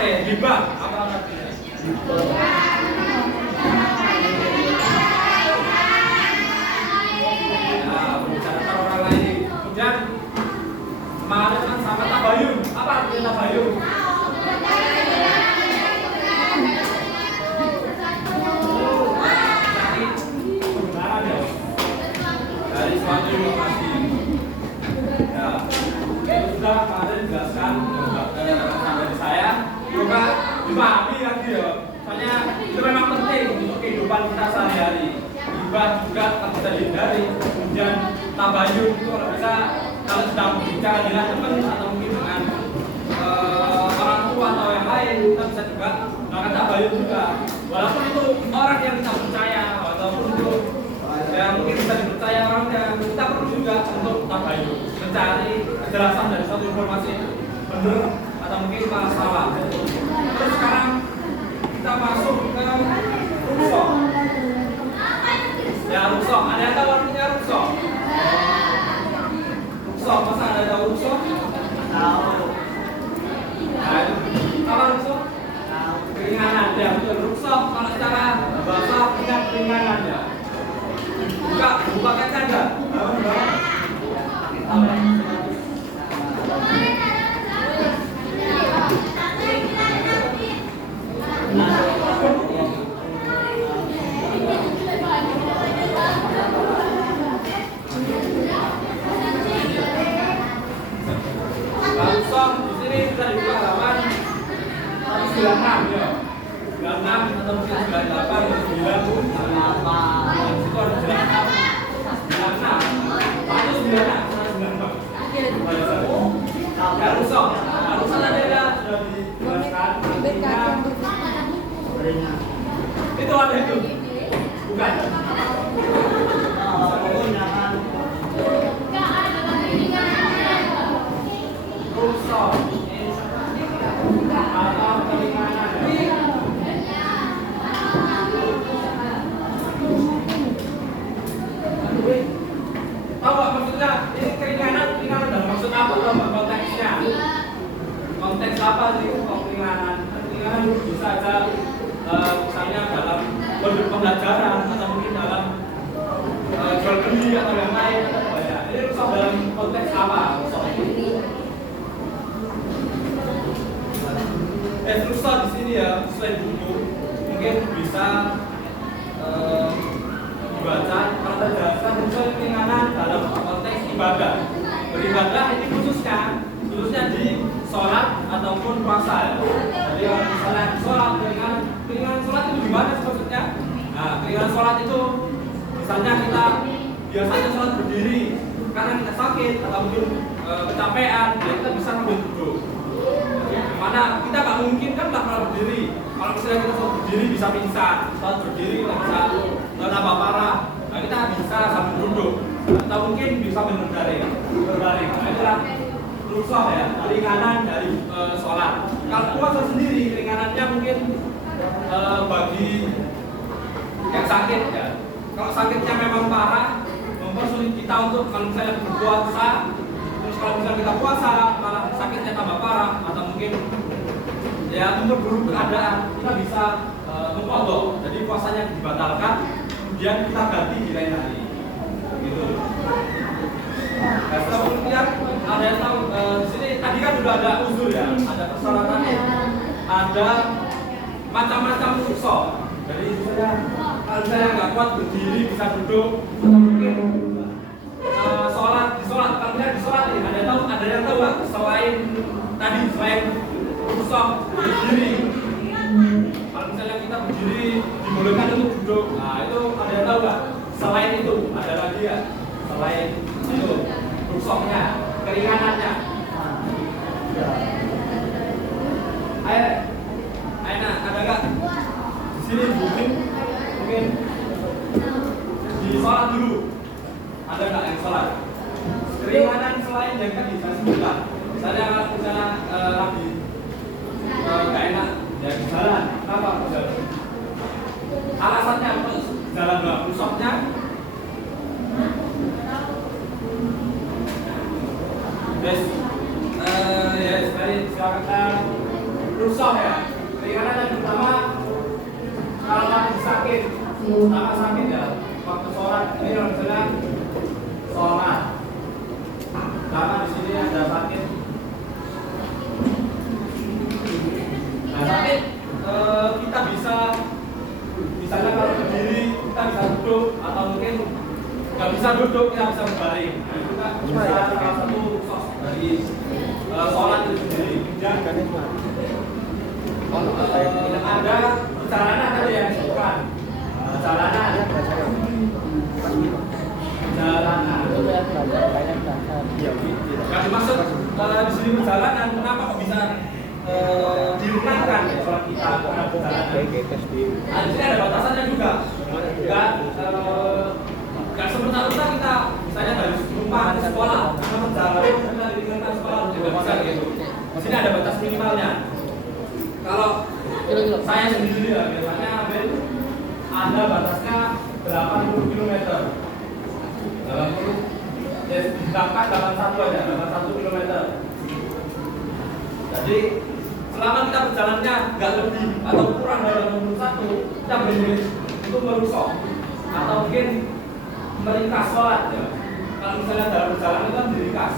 Hibah apa artinya? Membicarakan orang lain. Kemudian kemarin kan sama tabayun. Apa artinya tabayun? Cari kebenaran ya dari suatu informasi. Ya, itu sudah kemarin dijelaskan dari saya. Juga dipahami lagi ya. Soalnya itu memang penting untuk kehidupan kita sehari-hari. Hibah juga tak bisa dihindari. Kemudian tabayun itu kalau bisa kalau sedang berbicara dengan teman atau mungkin dengan orang tua atau yang lain, kita bisa juga melakukan tabayun juga. Walaupun itu orang yang kita percaya ataupun itu yang mungkin bisa dipercaya orangnya, kita perlu juga untuk tabayun, mencari kejelasan dari suatu informasi benar atau mungkin salah. Terus sekarang kita masuk ke rukshoh. Ya, rukshoh. Ada yang tahu artinya rukshoh? Rukshoh, masa ada yang tahu rukshoh? Tahu. Nah, apa rukshoh? Keringanan. Ya, betul. Rukshoh kalau secara bahasa punya keringanan ya. Buka kaca aja. Langsung di sini bisa dibuka halaman 96 ya. 96 atau mungkin 98 atau 9 apa? Itu harus 96. 96. Itu 96. Ya rusak. Rusak tadi ya sudah dijelaskan. Itu ada itu. Bukan. Rusak. Atau keringanan. Tahu apa maksudnya? Ini keringanan dalam maksud apa? Konteksnya. Konteks apa sih keringanan? Keringanan bisa aja misalnya dalam pembelajaran atau mungkin dalam jual beli atau yang lain atau apa ya. Ini rusak dalam konteks apa? Rusak di sini ya, selain buku mungkin bisa dibaca kalau terjelaskan rusak keringanan dalam konteks ibadah. Beribadah ini khususnya di sholat ataupun puasa ya. Jadi kalau misalnya sholat, keringanan sholat itu gimana sih maksudnya? Nah, keringanan sholat itu misalnya kita biasanya sholat berdiri karena kita sakit atau mungkin kecapean, ya kita bisa sambil duduk. Mana kita nggak mungkin kan lah kalau berdiri. Kalau misalnya kita sholat berdiri bisa pingsan, sholat berdiri kita bisa nambah parah. Nah, kita bisa sambil duduk atau mungkin bisa berbaring. Nah, itulah rukshoh ya, keringanan dari sholat. Kalau puasa sendiri keringanannya mungkin bagi yang sakit ya. Kalau sakitnya memang parah, mempersulit kita untuk kalau misalnya berpuasa. Terus kalau misalnya kita puasa malah sakitnya tambah parah atau mungkin ya memperburuk keadaan, kita bisa mengqadha. Jadi puasanya dibatalkan, kemudian kita ganti di lain hari. Gitu. Nah, setelah kemudian ada yang tahu di sini tadi kan sudah ada uzur ya, ada persyaratannya, ada macam-macam rukshoh. Jadi misalnya kalau saya nggak kuat berdiri bisa duduk atau mungkin sholat kalau misalnya di sholat ini ada yang tahu nggak selain rukshoh berdiri, kalau misalnya kita berdiri dibolehkan untuk duduk, nah itu ada yang tahu nggak selain itu ada lagi ya, selain itu rukshohnya, keringanannya. Aina ada nggak di sini mungkin di sholat dulu ada nggak yang sholat keringanan selain yang kan bisa sebutkan, misalnya lagi nggak enak ya jalan, kenapa jalan, alasannya untuk jalan nggak rukshohnya. Yes, baik, silakan. rusak ya. Karena yang pertama kalau lagi sakit, pertama sakit ya, waktu sholat ini harus bilang sholat. Karena di sini ada sakit. Nah sakit kita bisa, misalnya kalau berdiri kita bisa duduk atau mungkin nggak bisa duduk kita bisa berbaring. Nah, itu kan bisa salah satu sos dari sholat itu sendiri. Ada perjalanan tadi yang disebutkan. Perjalanan. Yang dimaksud di sini perjalanan, kenapa kok bisa diruangkan ya sholat kita karena perjalanan? Nah, di sini ada batasannya juga. Nggak semerta-merta kita misalnya dari rumah ke sekolah, karena perjalanan kita ditinggalkan sekolah juga bisa gitu. Di sini ada batas minimalnya. Kalau saya sendiri ya, biasanya ada batasnya 80 km. 80, ya ditambah 81 aja, 81 km. Jadi selama kita berjalannya nggak lebih atau kurang dari 81, kita boleh untuk merusak atau mungkin meringkas sholat ya. Kalau misalnya dalam perjalanan itu kan diringkas,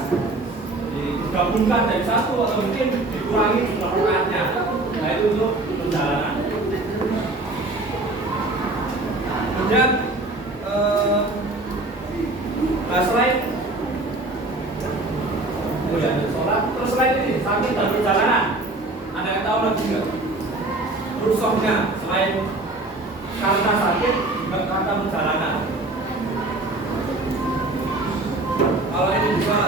digabungkan dari satu atau mungkin dikurangi jumlah rakaatnya. Nah itu untuk perjalanan. Kemudian selain sholat, terus selain ini sakit dan perjalanan, ada yang tahu lagi nggak? Rusaknya selain karena sakit juga karena perjalanan. Kalau ini juga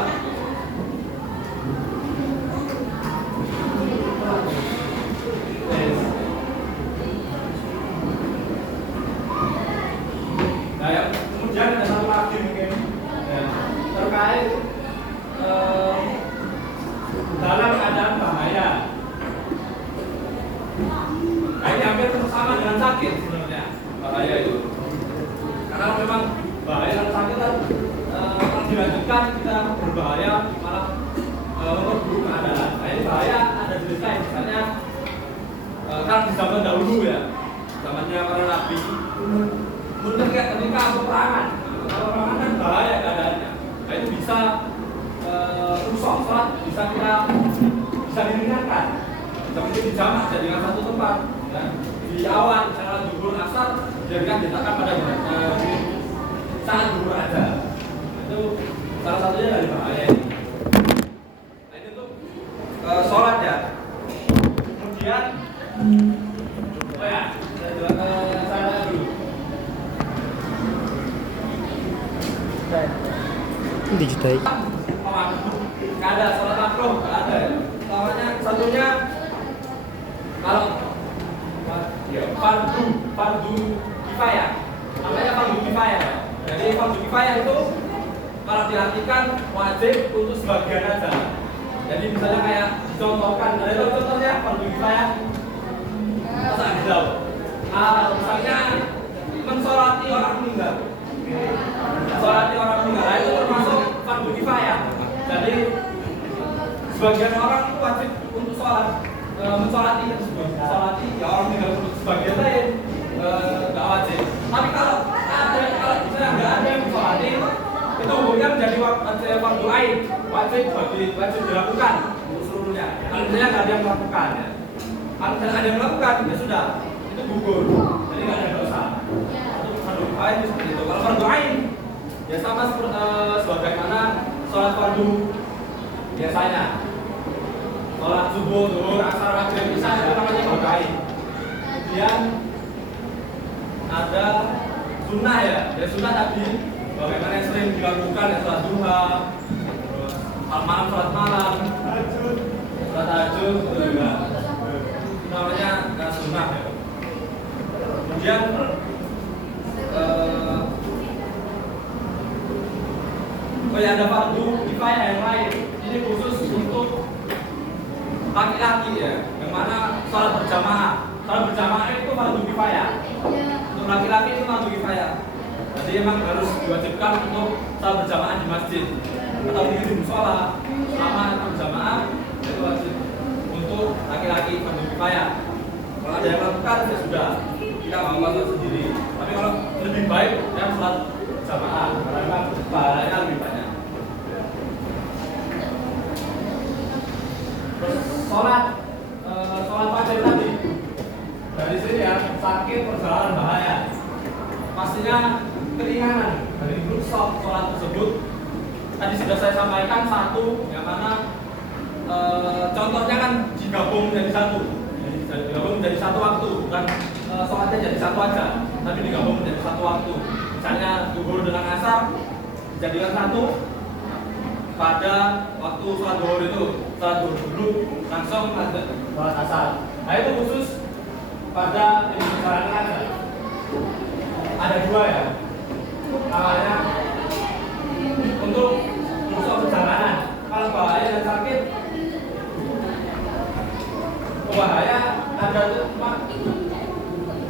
nah ya, kemudian ada satu lagi mungkin ya, terkait dalam keadaan bahaya. Nah ini hampir sama dengan sakit sebenarnya, bahaya itu. Karena memang bahaya dan sakit kan dilanjutkan kita berbahaya malah memperburuk keadaan. Nah ini bahaya ada jenis lain, misalnya kan di zaman dahulu ya, zamannya para nabi, ketika peperangan, peperangan kan bahaya keadaannya. Nah itu bisa rusak sholat, bisa diringankan, bisa mungkin dijamak jadikan satu tempat. Ya. Di awan, misalnya zuhur asar, jadikan diletakkan pada saat zuhur aja. Itu salah satunya dari bahaya ini. Nah ini untuk sholat ya. Kemudian oh ya, saya dulu. Digital. Nggak ada sholat makruh, nggak ada. Namanya satunya kalau ya, fardu kifayah. Namanya fardu kifayah. Jadi fardu kifayah itu kalau diartikan wajib untuk sebagian aja. Jadi misalnya kayak dicontohkan, ada contohnya fardu kifayah. Masa nggak tahu? Misalnya mensolati orang meninggal. Mensolati orang meninggal itu termasuk fardu kifayah. Jadi sebagian orang itu wajib untuk sholat, mensolati tersebut. Mensolati ya orang meninggal, sebagian lain nggak wajib. Tapi kalau misalnya nggak ada yang mensolati, itu hukumnya menjadi fardu ain, wajib dilakukan untuk seluruhnya. Kalau misalnya nggak ada yang melakukan, ya. Kalau misalnya ada yang melakukan, ya sudah, itu gugur, jadi nggak ada dosa. Itu fardu ain seperti itu. Kalau fardu ain, ya sama seperti sebagaimana sholat fardu biasanya. Sholat subuh, zuhur, asar, maghrib, isya itu namanya fardu ain. Kemudian ada sunnah ya, sunnah tadi bagaimana yang sering dilakukan ya, sholat duha, terus sholat malam, sholat tahajud, itu juga namanya sunnah ya. Kemudian ada fardu kifayah yang lain. Ini khusus untuk laki-laki ya, yang mana sholat berjamaah. Sholat berjamaah itu fardu kifayah. Untuk laki-laki itu fardu kifayah. Jadi memang harus diwajibkan untuk sholat berjamaah di masjid atau di musola. Selama berjamaah itu wajib. Untuk untuk laki-laki fardu kifayah. Kalau ada yang melakukan ya sudah, kita mau sholat sendiri. Tapi kalau lebih baik ya sholat jamaah karena memang pahalanya lebih banyak. Terus sholat fajar tadi dari sini ya, sakit perjalanan bahaya, pastinya keringanan dari rukshoh sholat tersebut. Tadi sudah saya sampaikan satu, yang mana contohnya kan digabung menjadi satu, digabung menjadi satu waktu, bukan sholatnya jadi satu aja, tapi digabung menjadi satu waktu. Misalnya zuhur dengan asar dijadikan satu pada waktu sholat zuhur itu, sholat zuhur dulu langsung lanjut sholat asar. Nah itu khusus pada yang disarankan aja. Ada dua ya, awalnya untuk rukshoh perjalanan. Kalau bahaya dan sakit, bahaya ada cuma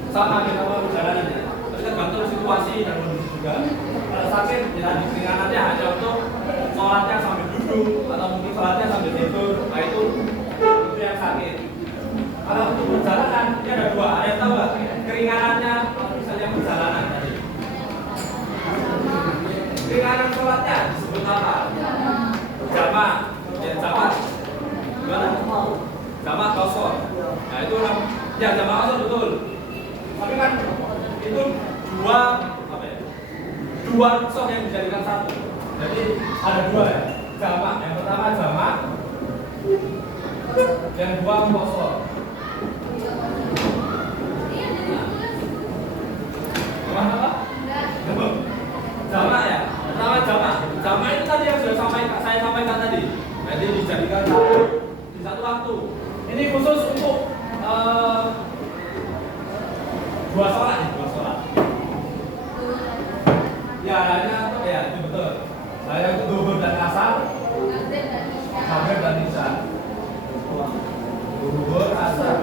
sama kita mau perjalanan ya. Tapi tergantung situasi dan kondisi juga. Kalau sakit ya keringanannya hanya untuk sholatnya sambil duduk atau mungkin sholatnya sambil tidur. Nah itu yang sakit. Kalau untuk perjalanan ini ada dua. Ada yang tahu nggak keringanannya? Misalnya perjalanan tadi. Keringanan sholatnya disebut apa? Jamak. Ya jamak. Gimana? Jamak kosor. Nah itu ya jamak kosor betul. Tapi kan itu dua apa ya? Dua rukshoh yang dijadikan satu. Jadi ada dua ya. Jamak. Yang pertama jamak. Yang dua kosor. Apa? Jamak ya. Pertama jamak. Jamak itu tadi yang sudah saya sampaikan tadi. Jadi dijadikan satu di satu waktu. Ini khusus untuk dua sholat. Ya, hanya ya itu betul. Saya itu zuhur dan asar, maghrib dan isya. Zuhur, asar.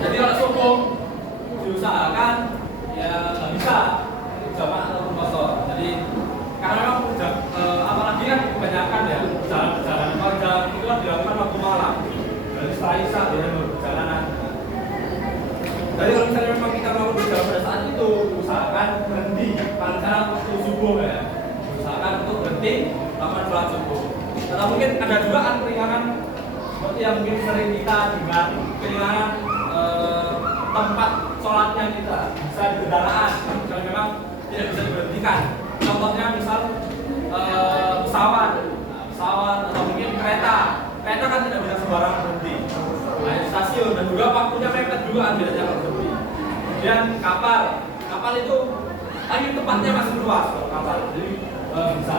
Jadi kalau subuh diusahakan ya nggak bisa jamak atau kosor. Jadi karena memang apalagi kan kebanyakan ya perjalanan panjang itu kan dilakukan waktu malam. Jadi setelah isya dia berjalanan. Jadi kalau misalnya memang kita mau berjalan pada saat itu, usahakan berhenti pada waktu subuh ya. Usahakan untuk berhenti lakukan sholat subuh. Karena mungkin ada juga kan keringanan seperti yang mungkin sering kita dengar, keringanan tempat sholatnya kita bisa di kendaraan kalau memang tidak bisa diberhentikan. Contohnya misal pesawat atau mungkin kereta kan tidak bisa sembarangan berhenti. Nah, stasiun dan juga waktunya mepet juga tidak bisa berhenti. Kemudian kapal itu tadi tempatnya masih luas kalau kapal, jadi bisa.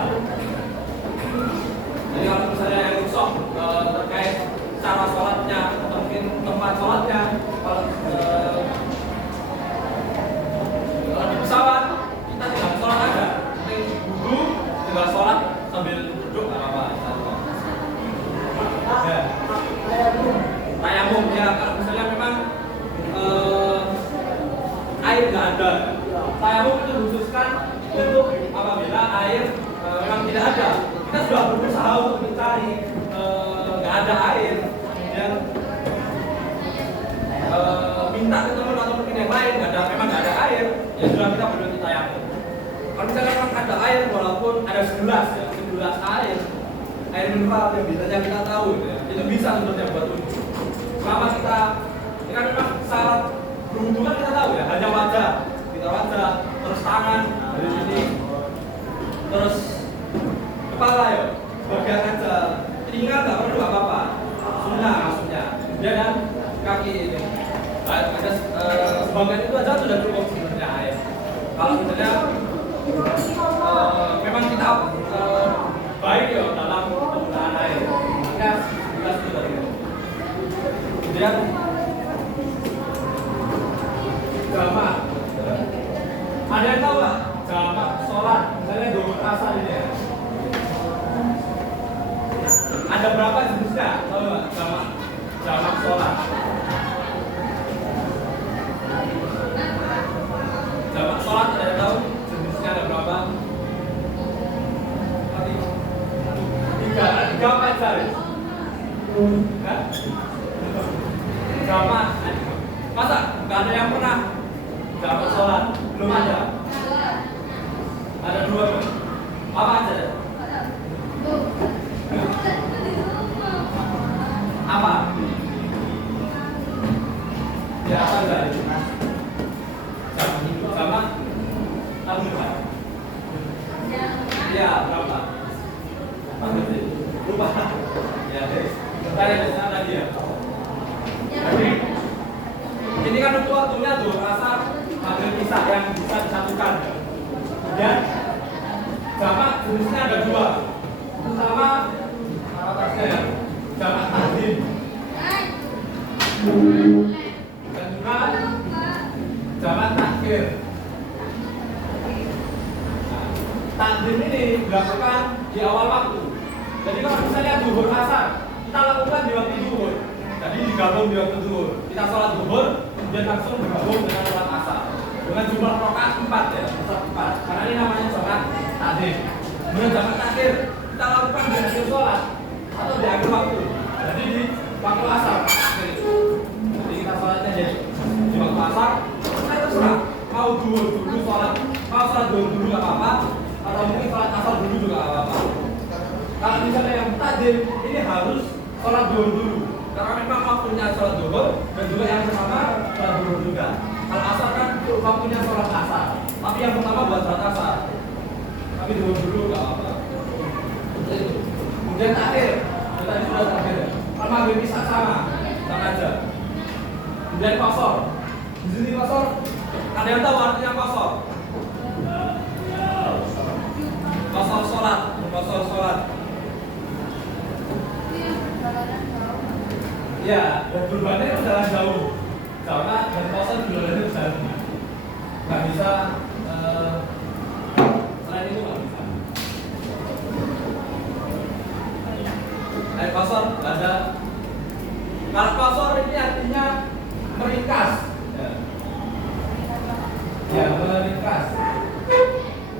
Jadi kalau misalnya yang rukshoh terkait cara sholatnya atau mungkin tempat sholatnya, kalau di pesawat kita tinggal sholat aja, duduk tinggal sholat sambil duduk nggak apa-apa. Ya. Tayamum ya, kalau misalnya memang air nggak ada, tayamum itu khususkan untuk apabila air memang tidak ada. Kita sudah berusaha untuk mencari nggak ada air, kemudian minta ke teman atau mungkin yang lain memang nggak ada air, ya sudah kita berhenti tayamum. Kalau misalnya memang ada air, walaupun ada segelas air mineral yang biasanya kita tahu gitu ya, itu bisa sebenarnya buat wudhu. Selama kita, ini kan memang syarat berwudhu kan kita tahu ya, hanya wajah, terus tangan dari sini, terus kepala ya, bagian aja, telinga nggak perlu apa-apa, sunnah maksudnya, dan kaki ini. Ada sebagian itu aja sudah cukup sebenarnya air. Kalau misalnya memang kita baik ya dalam penggunaan air, kita jelas itu dari itu. Kemudian jamak, ada yang tahu nggak jamak sholat? Misalnya zuhur asar ini ya. Ada berapa jenisnya? Tahu nggak jamak sholat? Enggak? Berapa? Masa nggak ada yang pernah dapat sholat? Belum ada. Ada dua tuh. Apa aja? Apa? Ya apa enggak? Sama tabung depan. Ya berapa? Lupa. Ya deh. Saya biasanya tadi ya. Jadi ini kan untuk waktunya tuh rasa maghrib isya yang bisa disatukan. Kemudian jamak jenisnya ada dua. Pertama atasnya ya, jamak takdim. Dan juga jamak takhir. Takdim ini dilakukan di awal waktu. Jadi kalau misalnya zuhur asar, kita lakukan di waktu zuhur. Jadi digabung di waktu zuhur. Kita sholat zuhur, kemudian langsung bergabung dengan sholat asar. Dengan jumlah rakaat 4 ya, 4. Karena ini namanya sholat takdim. Kemudian jamak takhir kita lakukan di akhir sholat atau di akhir waktu. Jadi di waktu asar. Jadi kita sholatnya jadi di waktu asar. Kita terserah mau zuhur dulu sholat, mau sholat zuhur dulu nggak apa-apa, atau mungkin sholat asar dulu juga nggak apa-apa. Kalau misalnya yang takdim ini harus sholat zuhur dulu. Karena memang waktunya sholat zuhur dan juga yang pertama sholat zuhur juga. Kalau asar kan waktunya sholat asar, tapi yang pertama buat sholat asar. Tapi zuhur dulu nggak apa-apa. Kemudian takhir, tadi sudah takhir. Kalau maghrib isya sama aja. Kemudian qashar. Di sini qashar, ada yang tahu artinya qashar? Qashar sholat, qashar sholat. Ya, dan berbannya itu jalan jauh. Karena dan qashar berbannya itu jalan. Nggak bisa selain itu nggak bisa. Qashar ada. Kalau qashar ini artinya meringkas. Ya, meringkas.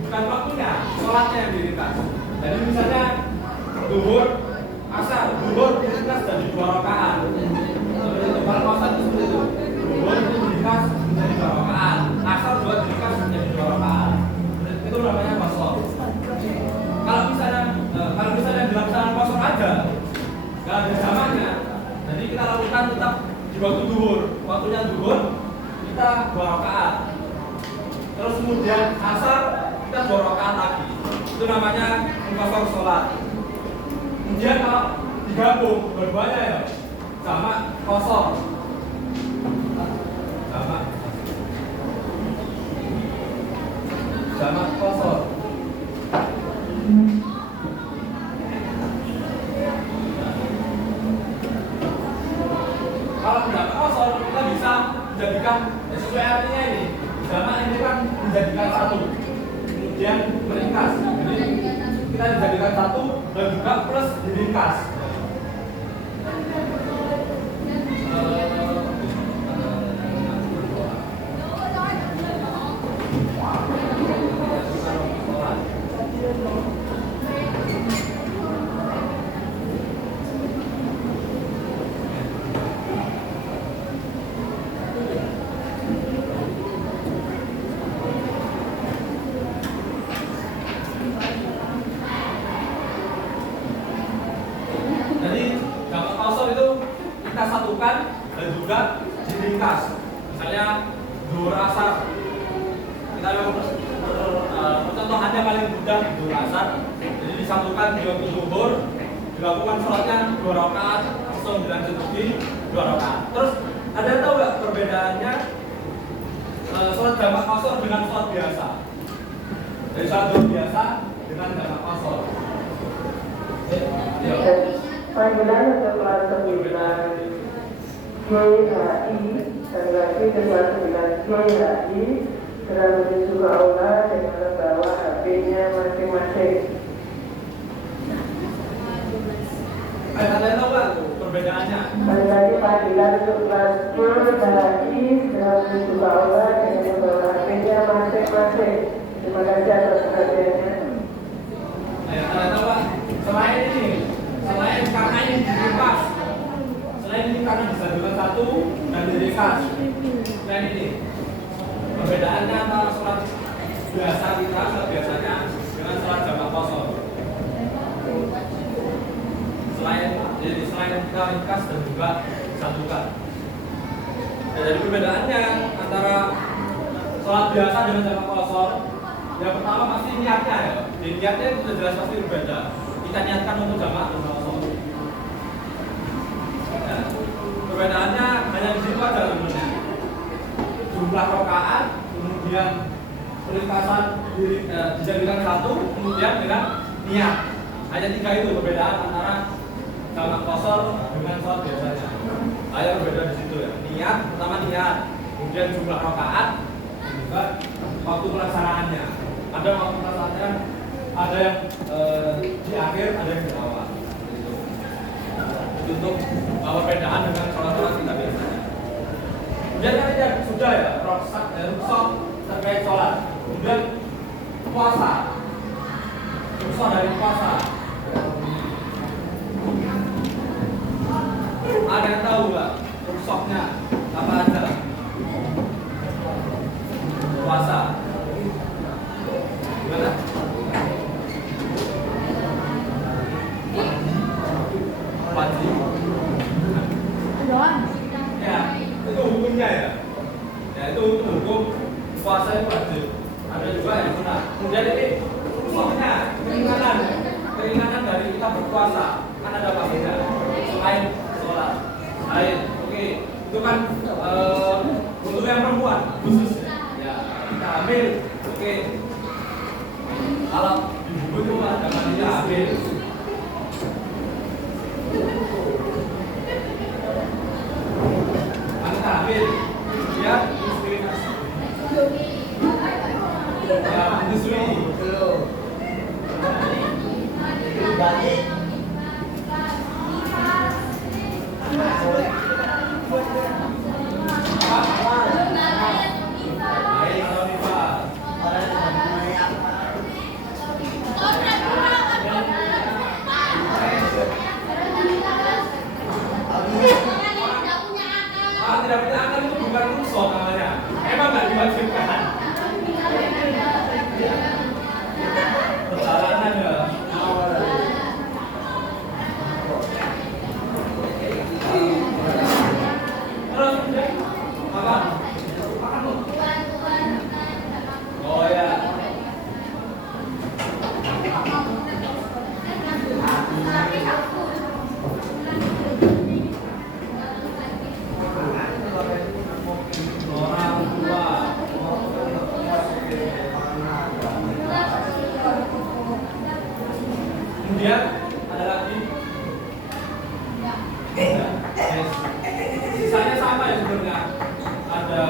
Bukan waktunya, sholatnya yang diringkas. Jadi misalnya zuhur, asar, zuhur diringkas jadi 2 rakaat. Kalau qashar itu seperti itu. Zuhur itu diringkas menjadi 2 rakaat. Asar juga diringkas menjadi 2 rakaat. Itu namanya qashar. Kalau misalnya dilaksanakan qashar aja, nggak ada zamannya. Jadi kita lakukan tetap di waktu zuhur. Waktunya zuhur kita 2 rakaat. Terus kemudian asar kita 2 rakaat lagi. Itu namanya qashar sholat. Kemudian kalau digabung dua-duanya ya sama qashar. Sama qashar. Kalau tidak qashar kita bisa menjadikan sesuai artinya ini. Jamak ini kan menjadikan satu, kemudian meringkas. Jadi kita dijadikan satu dan juga plus diringkas. Kita satukan dan juga diringkas. Misalnya zuhur asar, kita contohannya paling mudah zuhur asar. Jadi disatukan di waktu zuhur, dilakukan sholatnya 2 rakaat, langsung dilanjut lagi 2 rakaat. Terus ada yang tahu nggak perbedaannya sholat jamak qashar dengan sholat biasa? Dari sholat zuhur biasa dengan jamak qashar. Panggilan untuk kelas 9 GHI dan lagi ke kelas 9 GHI segera menuju ke aula dengan membawa HP-nya masing-masing. Ada tahu nggak perbedaannya? Dan lagi panggilan untuk kelas 10 GHI segera menuju ke aula dengan membawa HP-nya masing-masing. Terima kasih atas perhatiannya. Ada tahu nggak? Selain ini, selain karena ini diringkas, Selain ini karena disatukan satu dan diringkas. Selain ini, perbedaannya antara sholat biasa kita, sholat biasanya dengan sholat jamak qashar. Selain kita ringkas dan juga disatukan. Ya, jadi perbedaannya antara sholat biasa dengan jamak qashar, yang pertama pasti niatnya ya. Di niatnya itu sudah jelas pasti berbeda. Kita niatkan untuk jamak dan qashar. Ya. Perbedaannya hanya di situ aja sebenarnya. Jumlah rakaat, kemudian perlintasan dijadikan satu, kemudian dengan niat. Hanya 3 itu perbedaan antara jamak qashar dengan sholat biasanya. Hanya berbeda di situ ya. Niat, pertama niat, kemudian jumlah rakaat, juga waktu pelaksanaannya. Ada waktu pelaksanaannya, ada yang di akhir, ada yang di awal. Untuk perbedaan dengan sholat-sholat kita biasanya. Kemudian kan sudah ya, rukhsah terkait sholat. Kemudian puasa, rukhsah dari puasa. Ada yang tahu nggak rukhsahnya apa aja? Puasa. Gimana? Wajib. Ya, itu hukumnya ya. Ya itu hukum puasa itu wajib. Ada juga yang sunnah. Kemudian ini rukhsahnya keringanan dari kita berpuasa. Kan ada pastinya. Selain sholat. Selain, oke. Itu kan untuk yang perempuan khusus. Ya, kita hamil. Oke. Kalau ibu itu jangan dia hamil. Hamil, dia inspirasi. Ya, menyusui. Tidak punya akal itu bukan rukhsah namanya. Emang nggak diwajibkan. Perjalanan ya. Terus apa? Oh ya. Orang tua. Kemudian ada lagi. Sisanya sama ya sebenarnya. Ada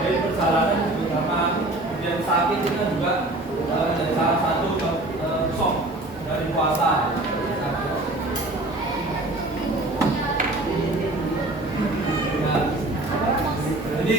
dari perjalanan beberapa, kemudian sakit kita juga dari salah satu sok dari puasa. Ya. Jadi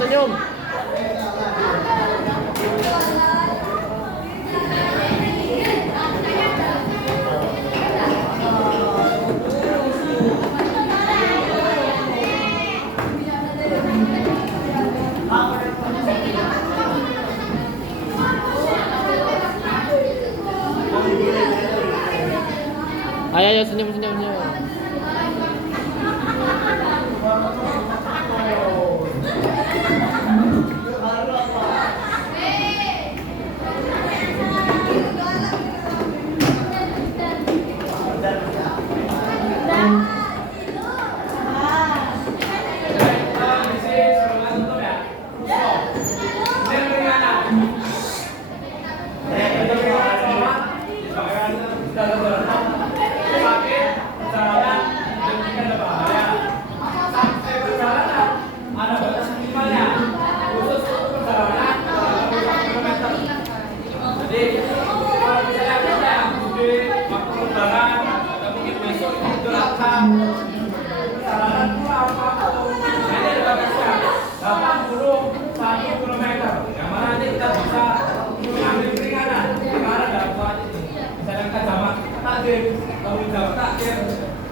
Senyum. Ayo senyum.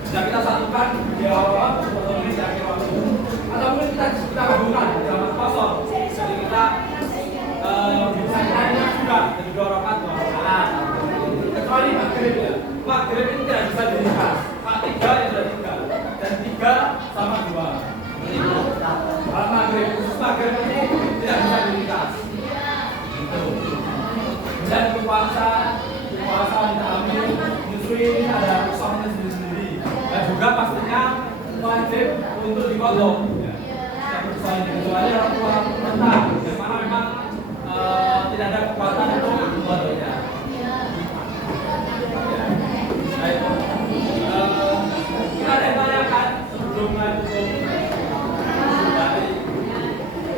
bisa kita satukan di awal atau di akhir waktu, atau mungkin kita gabungkan di zaman kosong. Jadi kita bisa kita juga jadi 2 rakaat 2 rakaat. Kecuali maghrib ya, maghrib ini tidak bisa diringkas. 3 ya sudah 3 dan 3 sama 2. Kalau maghrib, khusus maghrib ini tidak bisa diringkas. Dan puasa kita ambil menyusui ini ada usahanya sendiri-sendiri. Dan juga pastinya wajib untuk dikodok. Tidak berusaha kecuali orang tua rentah, yang mana memang tidak ada kekuatan untuk membuatnya. Kita ada yang tanyakan sebelum lanjut dari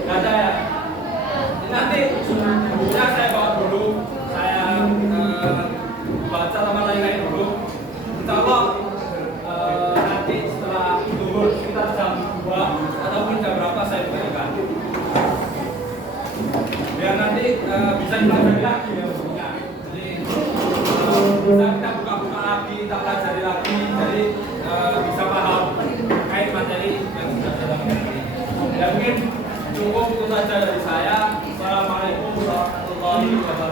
ada ya. Nanti bukunya saya bawa dulu, saya baca sama lain-lain dulu. Insya Allah nanti setelah zuhur sekitar jam 2 ataupun jam berapa saya berikan. Biar nanti bisa kita bagi lagi ya bukunya. Jadi bisa kita buka-buka lagi, kita pelajari lagi, jadi bisa paham kait materi yang sudah kita pelajari. Ya mungkin cukup itu saja dari saya. Assalamualaikum warahmatullahi wabarakatuh.